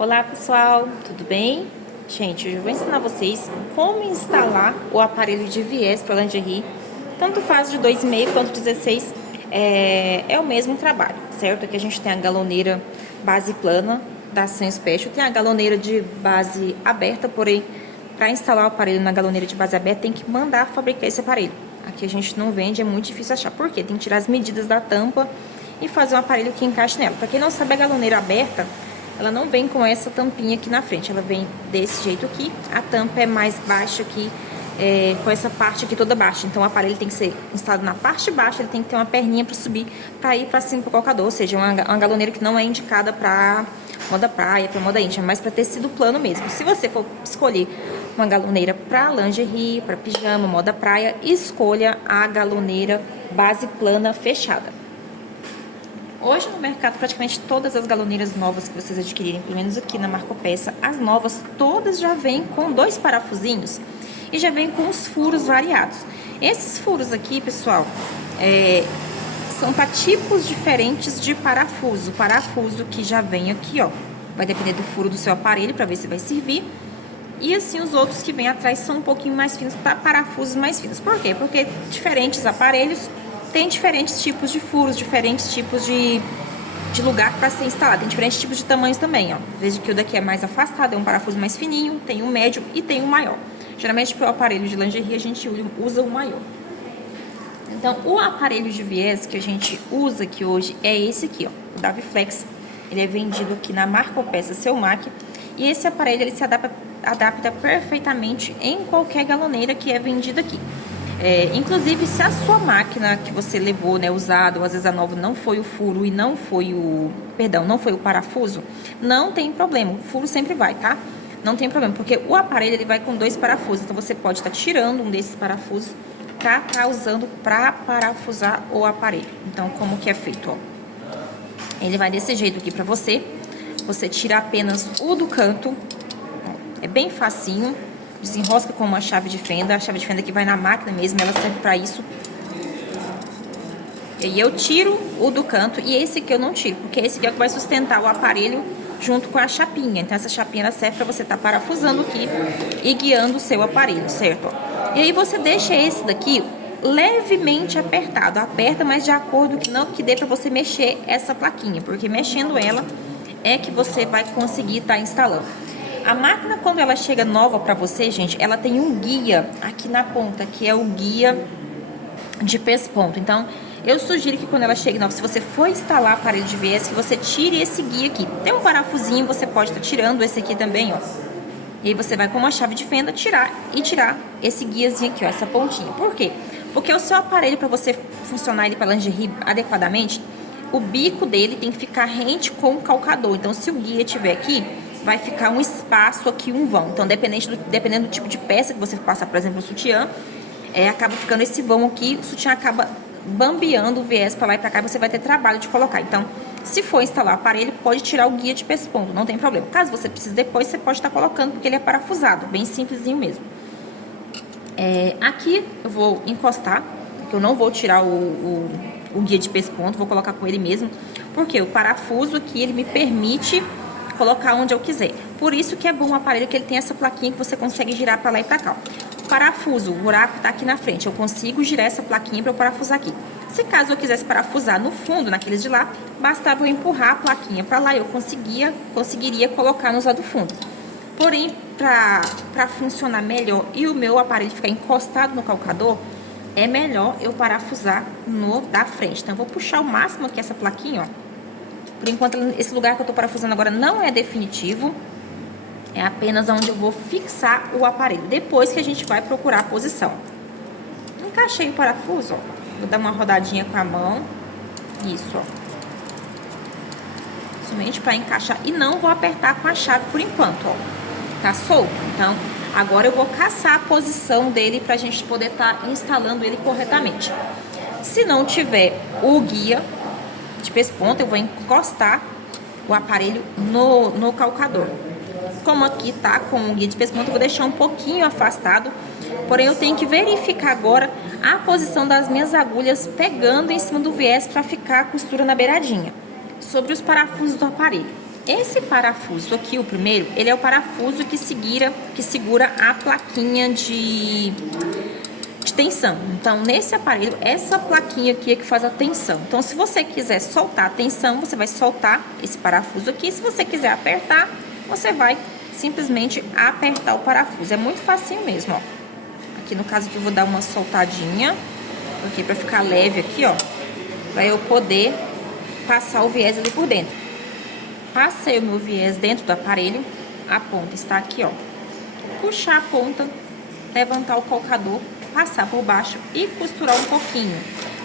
Olá pessoal, tudo bem? Gente, hoje eu vou ensinar vocês como instalar o aparelho de viés para lingerie. Tanto faz de 2,5 quanto 16, é o mesmo trabalho, certo? Aqui a gente tem a galoneira base plana da Ação Special, tem a galoneira de base aberta, porém, para instalar o aparelho na galoneira de base aberta tem que mandar fabricar esse aparelho. Aqui a gente não vende, é muito difícil achar. Por quê? Tem que tirar as medidas da tampa e fazer um aparelho que encaixe nela. Para quem não sabe, a galoneira aberta, ela não vem com essa tampinha aqui na frente, ela vem desse jeito aqui. A tampa é mais baixa aqui, com essa parte aqui toda baixa. Então o aparelho tem que ser instalado na parte de baixo, ele tem que ter uma perninha para subir, para ir para cima para o colocador. Ou seja, uma galoneira que não é indicada para moda praia, para moda íntima, mas para tecido plano mesmo. Se você for escolher uma galoneira para lingerie, para pijama, moda praia, escolha a galoneira base plana fechada. Hoje no mercado, praticamente todas as galoneiras novas que vocês adquirirem, pelo menos aqui na Marcopeça, as novas todas já vêm com 2 parafusinhos e já vêm com os furos variados. Esses furos aqui, pessoal, são para tipos diferentes de parafuso. O parafuso que já vem aqui, ó, vai depender do furo do seu aparelho para ver se vai servir. E assim os outros que vêm atrás são um pouquinho mais finos, para parafusos mais finos. Por quê? Porque diferentes aparelhos tem diferentes tipos de furos, diferentes tipos de lugar para ser instalado. Tem diferentes tipos de tamanhos também, ó. Veja que o daqui é mais afastado, é um parafuso mais fininho, tem um médio e tem um maior. Geralmente para o aparelho de lingerie a gente usa o maior. Então o aparelho de viés que a gente usa aqui hoje é esse aqui, ó, o Daviflex. Ele é vendido aqui na Marcopeça Selmac. E esse aparelho ele se adapta perfeitamente em qualquer galoneira que é vendida aqui. Inclusive, se a sua máquina que você levou, né, usada, ou às vezes a nova, não foi o furo e não foi o parafuso, não tem problema. O furo sempre vai, tá? Não tem problema, porque o aparelho ele vai com 2 parafusos. Então você pode estar tirando um desses parafusos para estar usando para parafusar o aparelho. Então, como que é feito, ó? Ele vai desse jeito aqui para você. Você tira apenas o do canto. É bem facinho. Desenrosca com uma chave de fenda. A chave de fenda que vai na máquina mesmo, ela serve para isso. E aí eu tiro o do canto e esse aqui eu não tiro, porque esse aqui é o que vai sustentar o aparelho junto com a chapinha. Então essa chapinha ela serve para você estar parafusando aqui e guiando o seu aparelho, certo? E aí você deixa esse daqui levemente apertado. Aperta, mas de acordo que dê para você mexer essa plaquinha, porque mexendo ela é que você vai conseguir estar instalando. A máquina, quando ela chega nova para você, gente, ela tem um guia aqui na ponta, que é o guia de pesponto. Então, eu sugiro que quando ela chegue nova, se você for instalar aparelho de viés, que você tire esse guia aqui. Tem um parafusinho, você pode estar tirando esse aqui também, ó. E aí você vai com uma chave de fenda tirar esse guiazinho aqui, ó, essa pontinha. Por quê? Porque o seu aparelho, para você funcionar ele para lingerie adequadamente, o bico dele tem que ficar rente com o calcador. Então, se o guia estiver aqui, vai ficar um espaço aqui, um vão. Então, dependendo do tipo de peça que você passar, por exemplo, o sutiã, acaba ficando esse vão aqui, o sutiã acaba bambeando o viés para lá e para cá e você vai ter trabalho de colocar. Então, se for instalar o aparelho, pode tirar o guia de pesponto, não tem problema. Caso você precise depois, você pode estar colocando, porque ele é parafusado, bem simplesinho mesmo. Aqui eu vou encostar, porque eu não vou tirar o guia de pesponto, vou colocar com ele mesmo, porque o parafuso aqui, ele me permite colocar onde eu quiser. Por isso que é bom o aparelho, que ele tem essa plaquinha que você consegue girar para lá e para cá. O parafuso, o buraco tá aqui na frente, eu consigo girar essa plaquinha para eu parafusar aqui. Se caso eu quisesse parafusar no fundo, naqueles de lá, bastava eu empurrar a plaquinha para lá, eu conseguiria colocar nos lá do fundo. Porém, para funcionar melhor e o meu aparelho ficar encostado no calcador, é melhor eu parafusar no da frente. Então, eu vou puxar o máximo aqui essa plaquinha, ó. Por enquanto, esse lugar que eu tô parafusando agora não é definitivo. É apenas onde eu vou fixar o aparelho. Depois que a gente vai procurar a posição. Encaixei o parafuso, ó. Vou dar uma rodadinha com a mão. Isso, ó. Somente para encaixar. E não vou apertar com a chave por enquanto, ó. Tá solto? Então, agora eu vou caçar a posição dele pra gente poder estar instalando ele corretamente. Se não tiver o guia de pesponto, eu vou encostar o aparelho no calcador. Como aqui tá com o guia de pesponto, eu vou deixar um pouquinho afastado, porém eu tenho que verificar agora a posição das minhas agulhas pegando em cima do viés para ficar a costura na beiradinha, sobre os parafusos do aparelho. Esse parafuso aqui, o primeiro, ele é o parafuso que segura a plaquinha de tensão. Então, nesse aparelho, essa plaquinha aqui é que faz a tensão. Então, se você quiser soltar a tensão, você vai soltar esse parafuso aqui. Se você quiser apertar, você vai simplesmente apertar o parafuso. É muito facinho mesmo, ó. Aqui no caso aqui eu vou dar uma soltadinha, porque pra ficar leve aqui, ó, pra eu poder passar o viés ali por dentro. Passei o meu viés dentro do aparelho, a ponta está aqui, ó. Puxar a ponta, levantar o colocador, passar por baixo e costurar um pouquinho.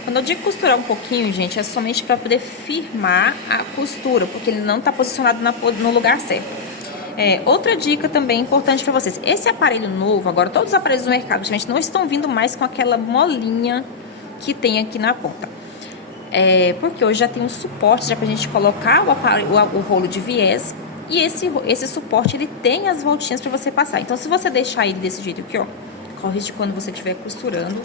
Quando eu digo costurar um pouquinho, gente, é somente para poder firmar a costura, porque ele não está posicionado no lugar certo. Outra dica também importante para vocês. Esse aparelho novo, agora todos os aparelhos do mercado, gente, não estão vindo mais com aquela molinha que tem aqui na ponta. Porque hoje já tem um suporte já pra gente colocar o rolo de viés. E esse suporte, ele tem as voltinhas para você passar. Então, se você deixar ele desse jeito aqui, ó, corre de quando você estiver costurando,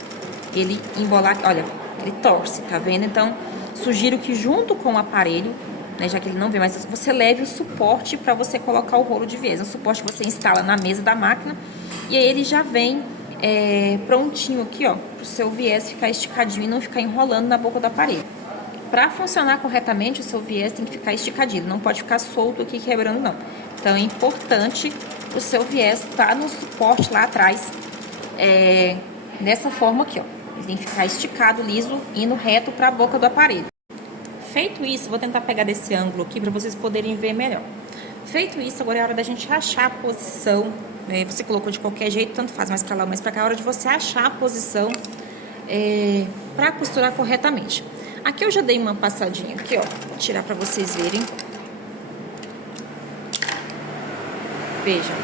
ele embolar, olha, ele torce, tá vendo? Então, sugiro que junto com o aparelho, né, já que ele não vem mais, você leve o suporte para você colocar o rolo de viés. Um suporte que você instala na mesa da máquina e aí ele já vem prontinho aqui, ó, pro seu viés ficar esticadinho e não ficar enrolando na boca do aparelho. Para funcionar corretamente, o seu viés tem que ficar esticadinho, não pode ficar solto aqui quebrando, não. Então, é importante o seu viés estar no suporte lá atrás, dessa forma aqui, ó. Ele tem que ficar esticado, liso, indo reto para a boca do aparelho. Feito isso, vou tentar pegar desse ângulo aqui para vocês poderem ver melhor. Feito isso, agora é a hora da gente achar a posição. Você colocou de qualquer jeito, tanto faz, mais pra lá, mais pra cá. É a hora de você achar a posição para costurar corretamente. Aqui eu já dei uma passadinha aqui, ó. Vou tirar pra vocês verem. Vejam.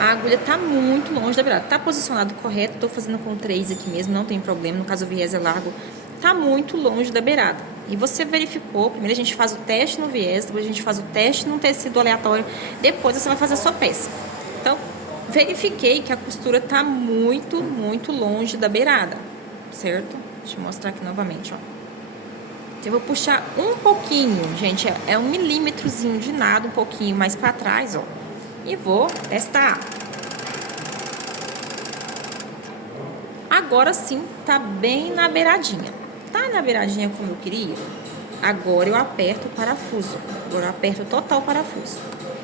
A agulha tá muito longe da beirada. Tá posicionado correto, tô fazendo com 3 aqui mesmo, não tem problema. No caso o viés é largo, tá muito longe da beirada. E você verificou, primeiro a gente faz o teste no viés, depois a gente faz o teste num tecido aleatório, depois você vai fazer a sua peça. Então, verifiquei que a costura tá muito, muito longe da beirada, certo? Deixa eu mostrar aqui novamente, ó. Eu vou puxar um pouquinho, gente, é 1 milímetrozinho de nada, um pouquinho mais pra trás, ó. E vou testar. Agora sim, tá bem na beiradinha. Tá na beiradinha como eu queria? Agora eu aperto o parafuso. Agora eu aperto total o parafuso,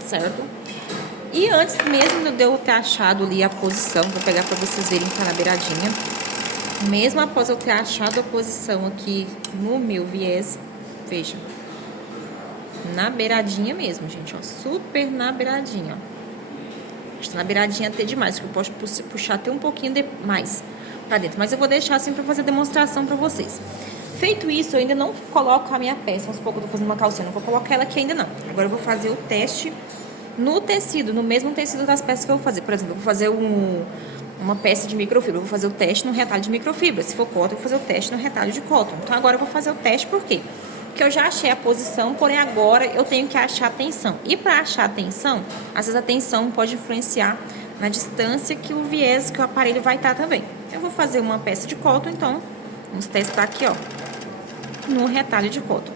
certo? E antes mesmo de eu ter achado ali a posição, vou pegar pra vocês verem que tá na beiradinha. Mesmo após eu ter achado a posição aqui no meu viés, veja, na beiradinha mesmo, gente, ó, super na beiradinha, ó. Está na beiradinha até demais, que eu posso puxar até um pouquinho mais pra dentro, mas eu vou deixar assim pra fazer demonstração pra vocês. Feito isso, eu ainda não coloco a minha peça, vamos supor que eu tô fazendo uma calcinha, não vou colocar ela aqui ainda não. Agora eu vou fazer o teste no tecido, no mesmo tecido das peças que eu vou fazer. Por exemplo, eu vou fazer uma peça de microfibra, eu vou fazer o teste no retalho de microfibra. Se for cotton, eu vou fazer o teste no retalho de cotton. Então, agora eu vou fazer o teste, por quê? Porque eu já achei a posição, porém agora eu tenho que achar a tensão. E para achar a tensão, às vezes a tensão pode influenciar na distância que o viés, que o aparelho vai estar também. Eu vou fazer uma peça de cotton, então, vamos testar aqui, ó, no retalho de cotton.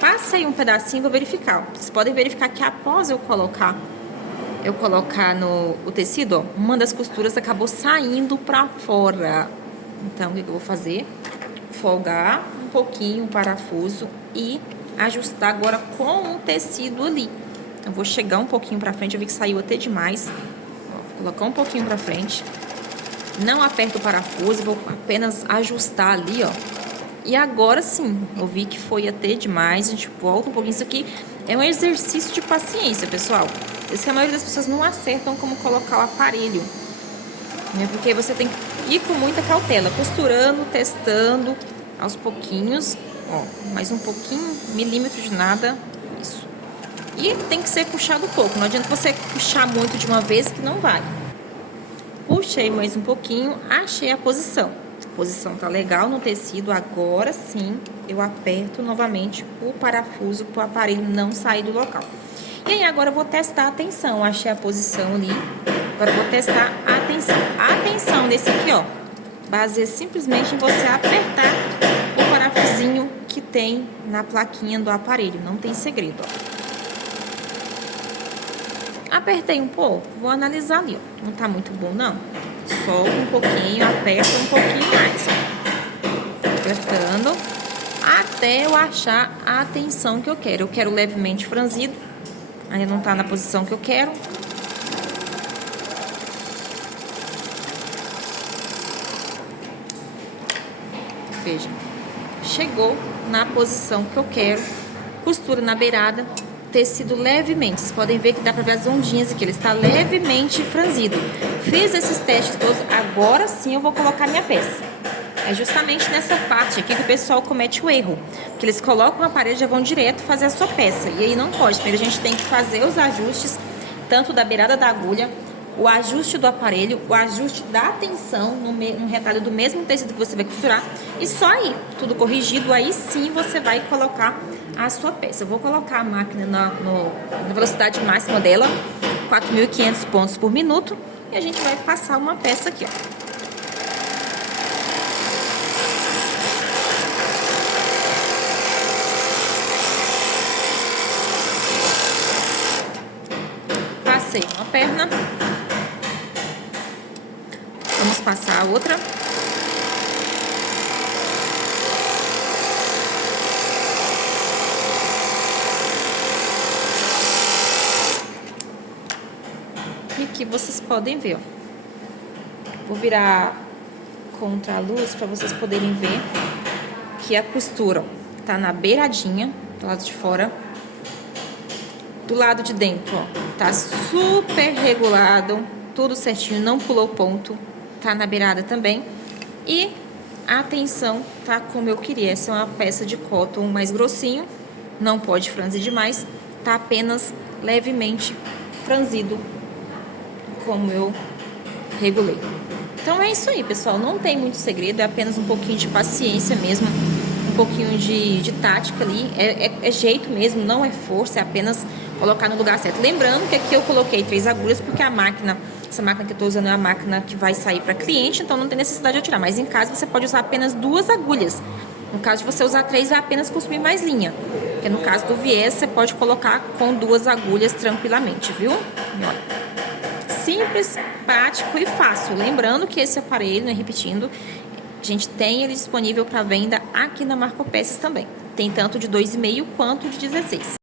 Passei um pedacinho e vou verificar. Vocês podem verificar que após eu colocar o tecido, ó, uma das costuras acabou saindo pra fora. Então, o que eu vou fazer? Folgar um pouquinho o parafuso e ajustar agora com o tecido ali. Eu vou chegar um pouquinho pra frente, eu vi que saiu até demais. Ó, vou colocar um pouquinho pra frente. Não aperto o parafuso, vou apenas ajustar ali, ó. E agora sim, eu vi que foi até demais, a gente volta um pouquinho. Isso aqui é um exercício de paciência, pessoal. Isso que a maioria das pessoas não acertam como colocar o aparelho, né? Porque você tem que ir com muita cautela, costurando, testando aos pouquinhos. Ó, mais um pouquinho, milímetro de nada, isso. E tem que ser puxado pouco, não adianta você puxar muito de uma vez que não vai. Puxei mais um pouquinho, achei a posição. A posição tá legal no tecido, agora sim eu aperto novamente o parafuso para o aparelho não sair do local. E aí agora eu vou testar a tensão, achei a posição ali, agora eu vou testar a tensão. A tensão desse aqui, ó, baseia simplesmente em você apertar o parafusinho que tem na plaquinha do aparelho, não tem segredo, ó. Apertei um pouco, vou analisar ali, ó. Não tá muito bom, não. Só um pouquinho, aperta um pouquinho mais, ó. Apertando até eu achar a tensão que eu quero. Eu quero levemente franzido, ainda não tá na posição que eu quero. Veja, chegou na posição que eu quero. Costura na beirada, tecido levemente. Vocês podem ver que dá pra ver as ondinhas aqui, ele está levemente franzido. Fiz esses testes todos, agora sim eu vou colocar minha peça. É justamente nessa parte aqui que o pessoal comete o erro. Porque eles colocam o aparelho e já vão direto fazer a sua peça. E aí não pode. Primeiro a gente tem que fazer os ajustes, tanto da beirada da agulha, o ajuste do aparelho, o ajuste da tensão no retalho do mesmo tecido que você vai costurar. E só aí, tudo corrigido, aí sim você vai colocar a sua peça. Eu vou colocar a máquina na velocidade máxima dela, 4.500 pontos por minuto. E a gente vai passar uma peça aqui, ó. Passei uma perna. Vamos passar a outra. E aqui vocês podem ver, ó. Vou virar contra a luz para vocês poderem ver que a costura, ó, tá na beiradinha do lado de fora. Do lado de dentro, ó, tá super regulado, tudo certinho, não pulou ponto. Tá na beirada também. E a tensão tá como eu queria. Essa é uma peça de cotton mais grossinho. Não pode franzir demais. Tá apenas levemente franzido, como eu regulei. Então é isso aí, pessoal. Não tem muito segredo. É apenas um pouquinho de paciência mesmo. Um pouquinho de tática ali. É jeito mesmo, não é força. É apenas colocar no lugar certo. Lembrando que aqui eu coloquei 3 agulhas porque a máquina... Essa máquina que eu tô usando é a máquina que vai sair para cliente, então não tem necessidade de eu tirar. Mas em casa você pode usar apenas 2 agulhas. No caso de você usar 3, vai apenas consumir mais linha. Porque no caso do viés, você pode colocar com 2 agulhas tranquilamente, viu? E olha, simples, prático e fácil. Lembrando que esse aparelho, né, repetindo, a gente tem ele disponível para venda aqui na Marcopeças também. Tem tanto de 2,5 quanto de 16.